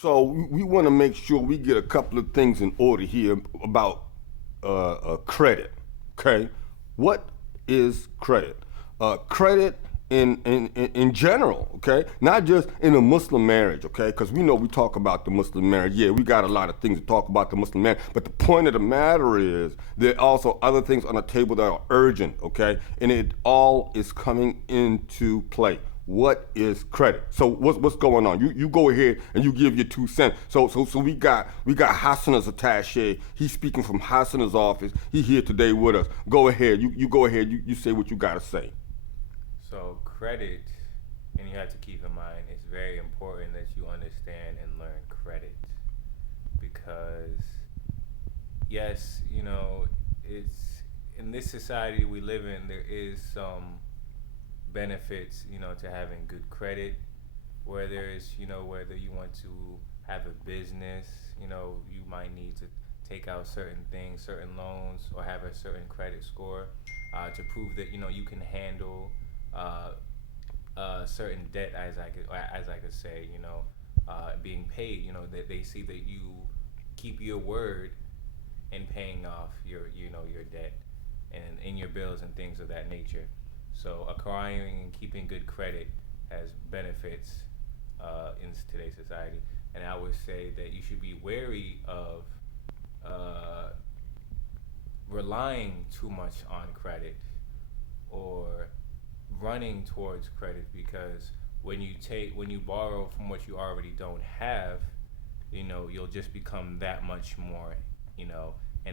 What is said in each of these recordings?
So we want to make sure we get a couple of things in order here about credit. Okay, what is credit? Credit in general. Okay, not just in a Muslim marriage. Okay, because we know we talk about the Muslim marriage. Yeah, we got a lot of things to talk about the Muslim marriage. But the point of the matter is there are also other things on the table that are urgent. Okay, and it all is coming into play. What is credit? So what's going on? You go ahead and you give your 2 cents. So we got Hassan's attaché. He's speaking from Hassan's office. He's here today with us. Go ahead. You go ahead. You say what you gotta say. So credit, and you have to keep in mind, it's very important that you understand and learn credit because yes, it's in this society we live in, there is some benefits, to having good credit, whether it's, whether you want to have a business, you might need to take out certain things, certain loans, or have a certain credit score to prove that, you can handle uh, certain debt, as I could say, being paid, that they see that you keep your word in paying off your debt and in your bills and things of that nature. So acquiring and keeping good credit has benefits in today's society, and I would say that you should be wary of uh, relying too much on credit or running towards credit because when you borrow from what you already don't have, you'll just become that much more, in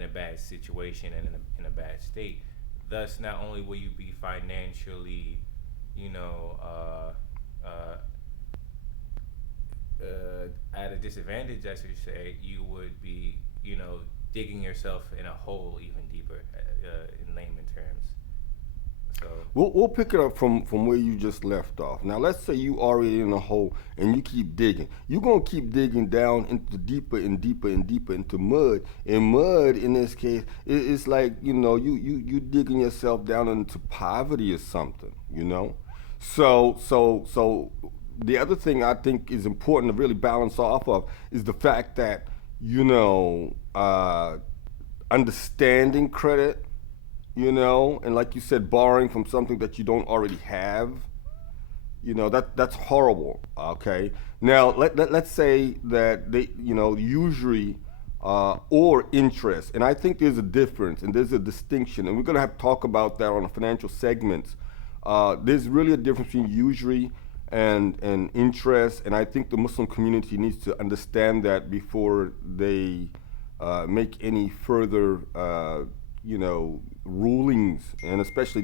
a bad situation and in a bad state. Thus, not only will you be financially, you know, at a disadvantage, as you say, you would be, digging yourself in a hole even deeper, in layman terms. So, We'll pick it up from where you just left off. Now, let's say you already in a hole and you keep digging. You're gonna keep digging down into deeper and deeper and deeper into mud. And mud, in this case, it's like you digging yourself down into poverty or something. So the other thing I think is important to really balance off of is the fact that you know understanding credit, and like you said, borrowing from something that you don't already have, that's horrible. Okay, now let's say that they, usury or interest, and I think there's a difference and there's a distinction, and we're going to have to talk about that on the financial segments. There's really a difference between usury and interest, and I think the Muslim community needs to understand that before they make any further rulings, and especially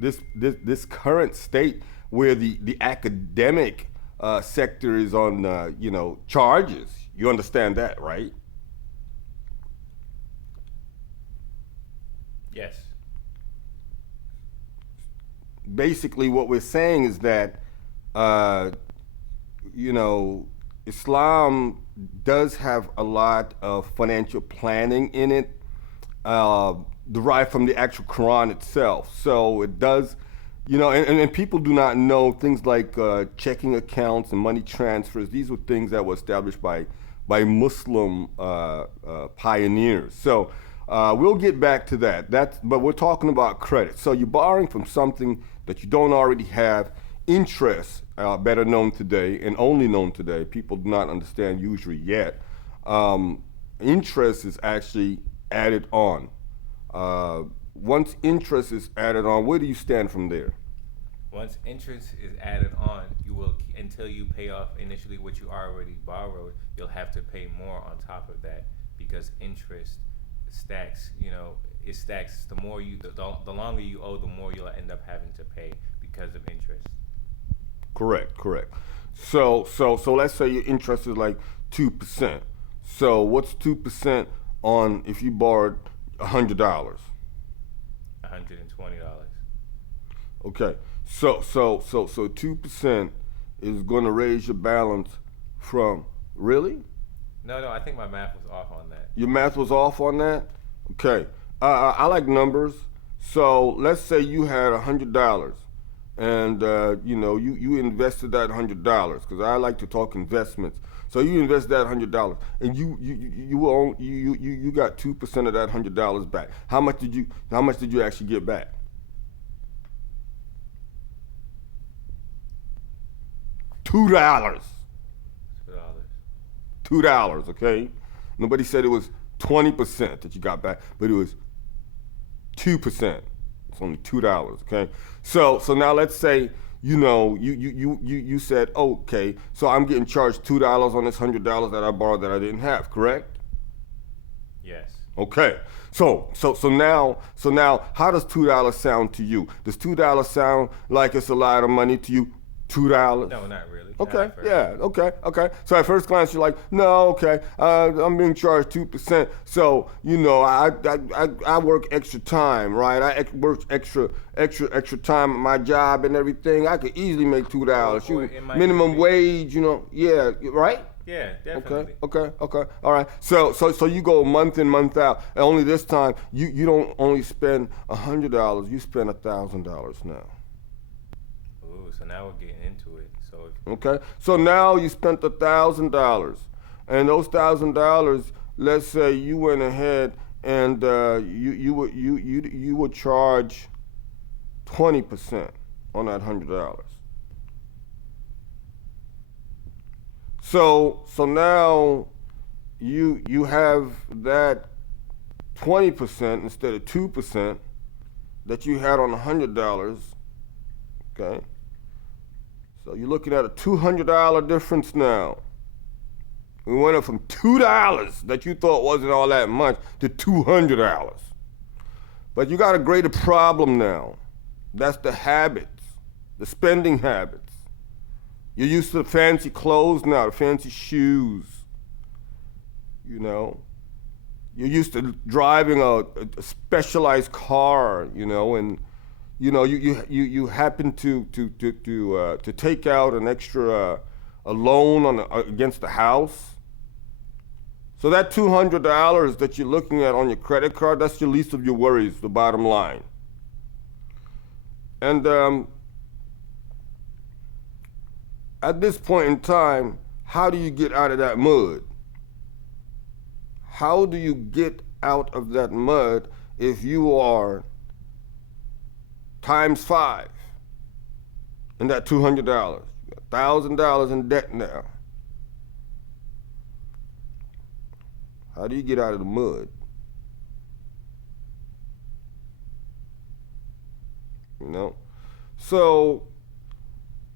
this current state where the academic sector is on charges. You understand that, right? yes. Basically, what we're saying is that uh, you know Islam does have a lot of financial planning in it, uh, derived from the actual Quran itself. So it does, and people do not know things like checking accounts and money transfers. These were things that were established by Muslim pioneers. So we'll get back to that. But we're talking about credit. So you're borrowing from something that you don't already have. Interest, better known today and only known today. People do not understand usury yet. Interest is actually added on. Once interest is added on, where do you stand from there? Once interest is added on, you will until you pay off initially what you already borrowed. You'll have to pay more on top of that because interest stacks. It stacks. The longer you owe, the more you'll end up having to pay because of interest. Correct, correct. So let's say your interest is like 2%. So what's 2% on if you borrowed $100? $120. Okay. So 2% is going to raise your balance from, really? No, no, I think my math was off on that. Your math was off on that? Okay. I like numbers. So let's say you had $100. and you invested that $100 because I like to talk investments. So you invested that $100, and you got 2% of that $100 back. How much did you actually get back? $2. $2. $2. Okay. Nobody said it was 20% that you got back, but it was 2%. It's only $2. Okay. So now let's say you said, okay, so I'm getting charged $2 on this $100 that I borrowed that I didn't have, correct? Yes. Okay. So now how does $2 sound to you? Does $2 sound like it's a lot of money to you? $2? No, not really. Okay, Not at first. yeah, okay. So at first glance, you're like, no, okay, I'm being charged 2%. So I work extra time, right? Work extra time at my job and everything. I could easily make $2. Or it might Minimum be- wage, yeah, right? Yeah, definitely. Okay. All right. So you go month in, month out. And only this time, you don't only spend $100. You spend $1,000 now. Ooh, so now we're getting into it. So Okay. So now you spent $1,000, and those $1,000, let's say you went ahead and you would charge 20% on that $100. So now you have that 20% instead of 2% that you had on $100. Okay. So you're looking at a $200 difference now. We went up from $2 that you thought wasn't all that much to $200. But you got a greater problem now. That's the habits, the spending habits. You're used to the fancy clothes now, the fancy shoes. You're used to driving a specialized car, and you happen to take out an extra a loan against the house. So that $200 that you're looking at on your credit card, that's your least of your worries, the bottom line. And at this point in time, how do you get out of that mud? How do you get out of that mud if you are times 5 in that $200? $1,000 in debt now. How do you get out of the mud? So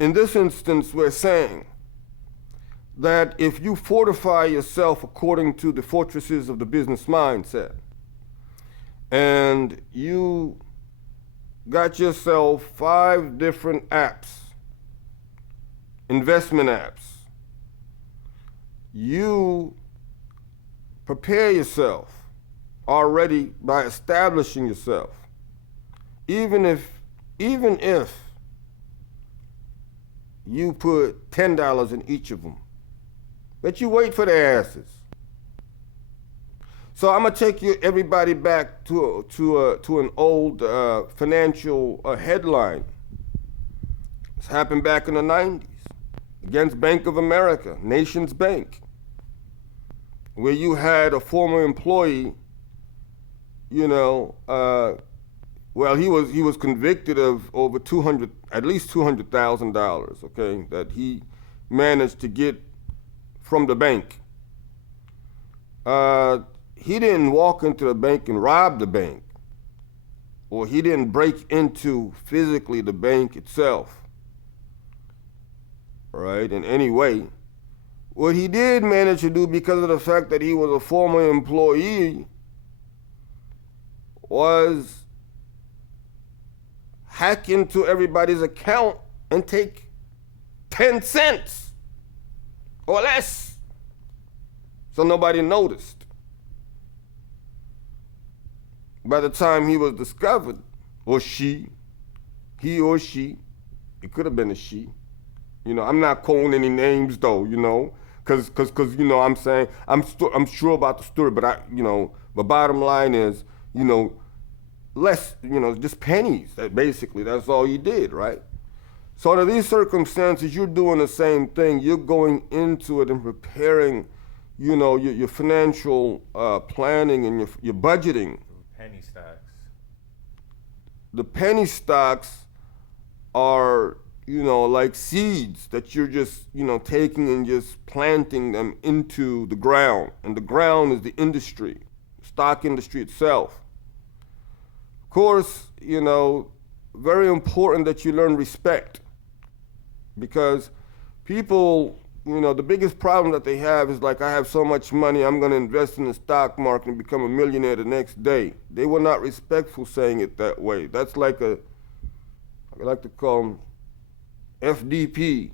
in this instance, we're saying that if you fortify yourself according to the fortresses of the business mindset, and you got yourself 5 different apps, investment apps, you prepare yourself already by establishing yourself. Even if you put $10 in each of them, but you wait for the asses. So I'm gonna take everybody back to an old financial headline. This happened back in the 90s against Bank of America, Nations Bank, where you had a former employee, well, he was convicted of over at least $200,000, okay, that he managed to get from the bank. He didn't walk into the bank and rob the bank, or he didn't break into physically the bank itself, right, in any way. What he did manage to do, because of the fact that he was a former employee, was hack into everybody's account and take 10 cents or less, so nobody noticed. By the time he was discovered, or he or she, it could have been a she. I'm not calling any names though, because I'm saying I'm sure about the story, but the bottom line is, less, just pennies. That's all you did, right? So under these circumstances, you're doing the same thing. You're going into it and preparing, your financial planning and your budgeting. Penny stocks. The penny stocks are, like seeds that you're just, taking and just planting them into the ground. And the ground is the industry, stock industry itself. Of course, very important that you learn respect, because people, the biggest problem that they have is like, I have so much money, I'm going to invest in the stock market and become a millionaire the next day. They were not respectful saying it that way. That's like I like to call them FDP.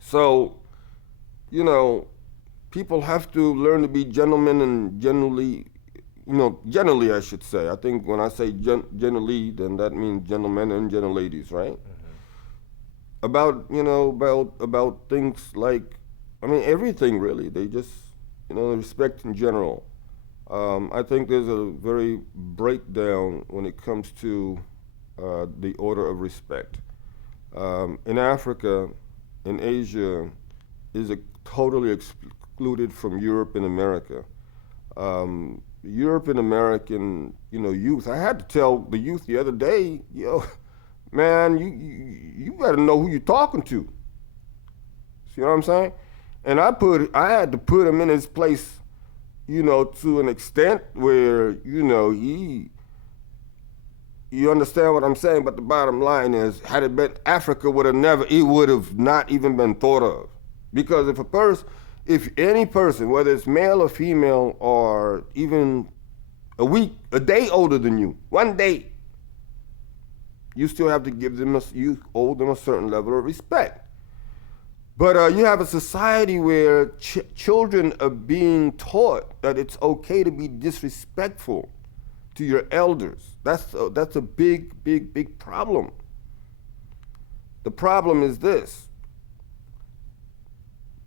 So, people have to learn to be gentlemen and generally I should say. I think when I say generally, then that means gentlemen and gentleladies, right? Mm-hmm. About things like, everything really. They just, respect in general. I think there's a very breakdown when it comes to the order of respect. In Africa, in Asia, is totally excluded from Europe and America. Europe and American, youth. I had to tell the youth the other day, man, you better know who you're talking to. See what I'm saying? And I had to put him in his place, to an extent where, you understand what I'm saying. But the bottom line is, had it been Africa, it would have not even been thought of. Because if any person, whether it's male or female, or even a day older than you, one day, you still have to you owe them a certain level of respect. But you have a society where children are being taught that it's okay to be disrespectful to your elders. That's a big, big, big problem. The problem is this.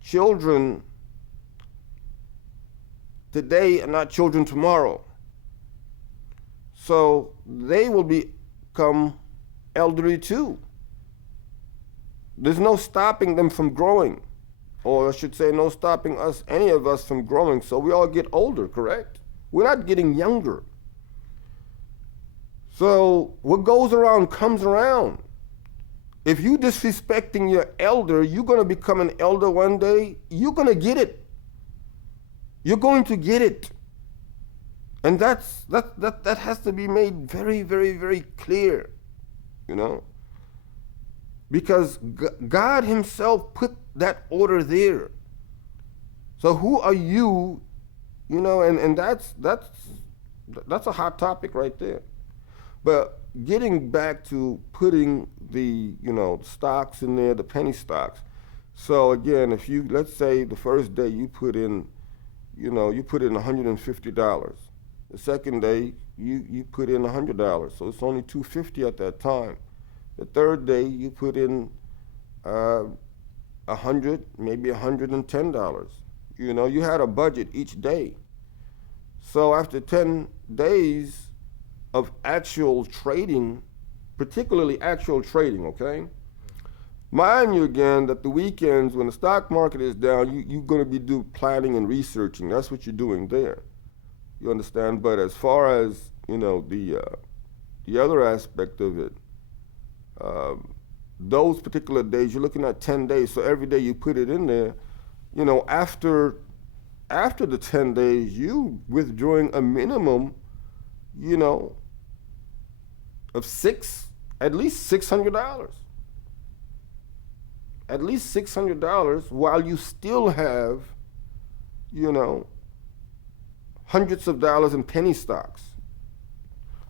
Children today are not children tomorrow. So they will become elderly too. There's no stopping them from growing. Or I should say, no stopping any of us from growing. So we all get older, correct? We're not getting younger. So what goes around comes around. If you disrespecting your elder, you're going to become an elder one day. You're going to get it. You're going to get it. And that has to be made very, very, very clear, because God himself put that order there. So who are you, and that's a hot topic right there. But getting back to putting the, stocks in there, the penny stocks. So again, let's say the first day you put in $150. The second day you put in $100. So it's only $250 at that time. The third day you put in $100, maybe $110. You had a budget each day. So after 10 days of actual trading, particularly actual trading, okay? Mind you again that the weekends when the stock market is down, you're going to be planning and researching. That's what you're doing there. You understand? But as far as, the other aspect of it, those particular days, you're looking at 10 days. So every day you put it in there, after the 10 days, you withdrawing a minimum, of at least $600. At least $600 while you still have, hundreds of dollars in penny stocks.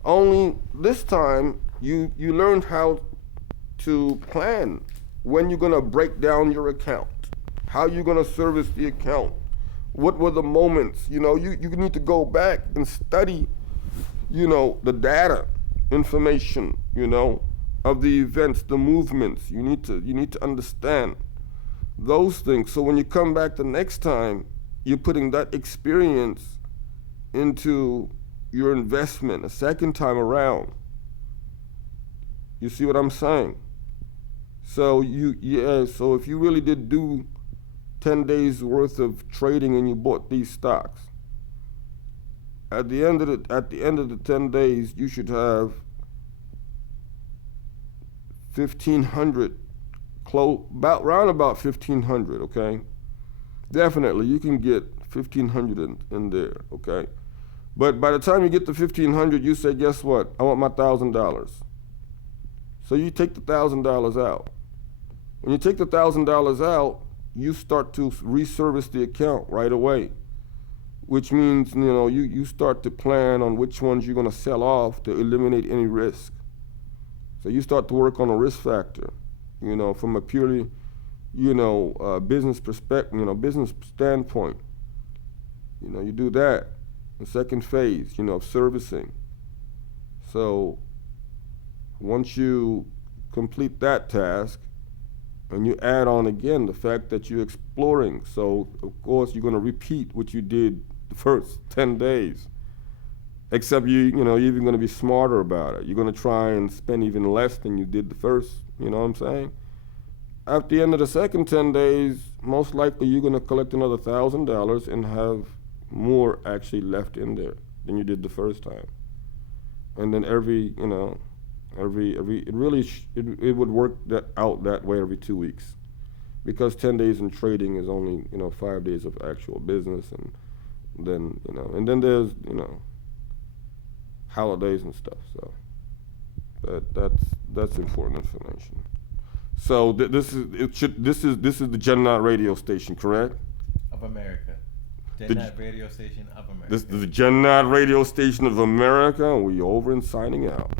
Only this time you learned how to plan when you're going to break down your account, how you're going to service the account, what were the moments. You need to go back and study, the data, information, of the events, the movements. You need to understand those things. So when you come back the next time, you're putting that experience into your investment a second time around. You see what I'm saying? So so if you really did do 10 days worth of trading and you bought these stocks, at the end of the 10 days, you should have 1,500, round about 1,500, okay? Definitely, you can get 1,500 in there, okay? But by the time you get to 1,500, you say, guess what? I want my $1,000. So you take the $1,000 out. When you take the $1,000 out, you start to reservice the account right away, which means, you start to plan on which ones you're going to sell off to eliminate any risk. So you start to work on a risk factor, from a purely, business perspective, business standpoint. You do that. The second phase, of servicing. So once you complete that task, and you add on again the fact that you're exploring, so of course you're going to repeat what you did the first 10 days. Except you're even going to be smarter about it. You're going to try and spend even less than you did the first, you know what I'm saying? At the end of the second 10 days, most likely you're going to collect another $1,000 and have more actually left in there than you did the first time. And then it would work out that way every 2 weeks, because 10 days in trading is only 5 days of actual business, and then there's holidays and stuff. So that's important information. So this is the Jannaat radio station, correct? Of America. Jannaat radio station of America. This is the Jannaat radio station of America. We over and signing out.